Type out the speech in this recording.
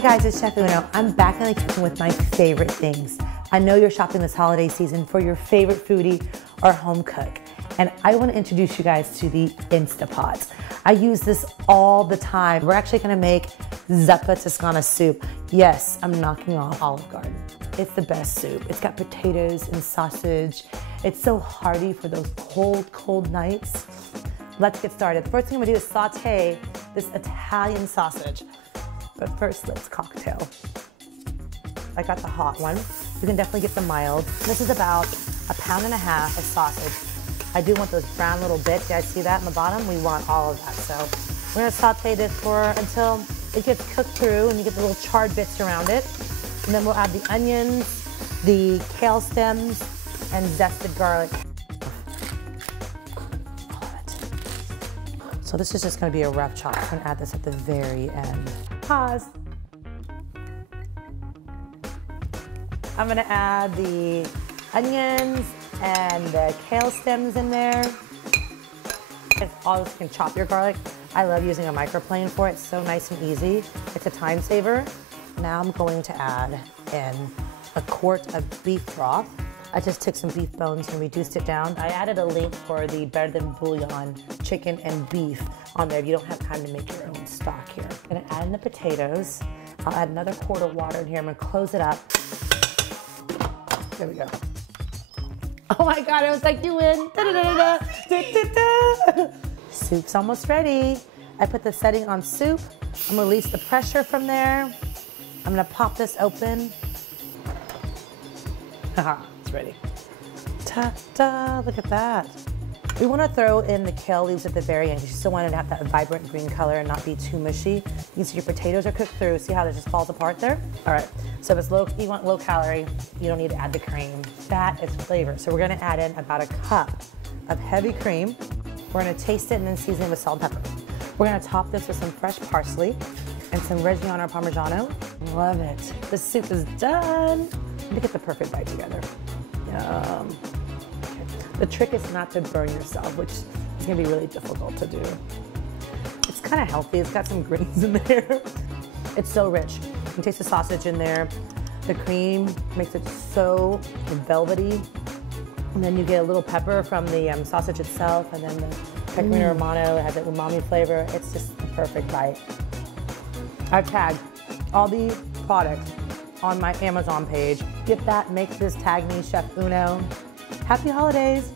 Hi guys, it's Chef Uno. I'm back in the kitchen with my favorite things. I know you're shopping this holiday season for your favorite foodie or home cook. And I want to introduce you guys to the Instapot. I use this all the time. We're actually gonna make Zuppa Toscano soup. Yes, I'm knocking off Olive Garden. It's the best soup. It's got potatoes and sausage. It's so hearty for those cold, cold nights. Let's get started. The first thing I'm gonna do is saute this Italian sausage. But first, let's cocktail. I got the hot one. You can definitely get the mild. This is about 1.5 pounds of sausage. I do want those brown little bits. You guys see that in the bottom? We want all of that. So we're gonna saute this until it gets cooked through and you get the little charred bits around it. And then we'll add the onions, the kale stems, and zested garlic. All of it. So this is just gonna be a rough chop. I'm gonna add this at the very end. Pause. I'm gonna add the onions and the kale stems in there. If always can chop your garlic. I love using a microplane for it. It's so nice and easy. It's a time saver. Now I'm going to add in 1 quart of beef broth. I just took some beef bones and reduced it down. I added a link for the Better Than Bouillon chicken and beef on there if you don't have time to make your own stock here. I'm gonna add in the potatoes. I'll add another quart of water in here. I'm gonna close it up. There we go. Oh my God, I was like, you win. Soup's almost ready. I put the setting on soup. I'm gonna release the pressure from there. I'm gonna pop this open. Haha, it's ready. Ta-da, look at that. We wanna throw in the kale leaves at the very end. You still want it to have that vibrant green color and not be too mushy. You can see your potatoes are cooked through. See how it just falls apart there? All right, so if it's you want low calorie, you don't need to add the cream. That is flavor. So we're gonna add in about 1 cup of heavy cream. We're gonna taste it and then season it with salt and pepper. We're gonna top this with some fresh parsley and some Reggiano Parmigiano. Love it. The soup is done. Let me get the perfect bite together. Yum. Okay. The trick is not to burn yourself, which is gonna be really difficult to do. It's kind of healthy. It's got some greens in there. It's so rich. You can taste the sausage in there. The cream makes it so velvety. And then you get a little pepper from the sausage itself, and then the pecorino romano has that umami flavor. It's just the perfect bite. I've tagged all the products on my Amazon page. Get that, make this, tag me, Chef Uno. Happy holidays.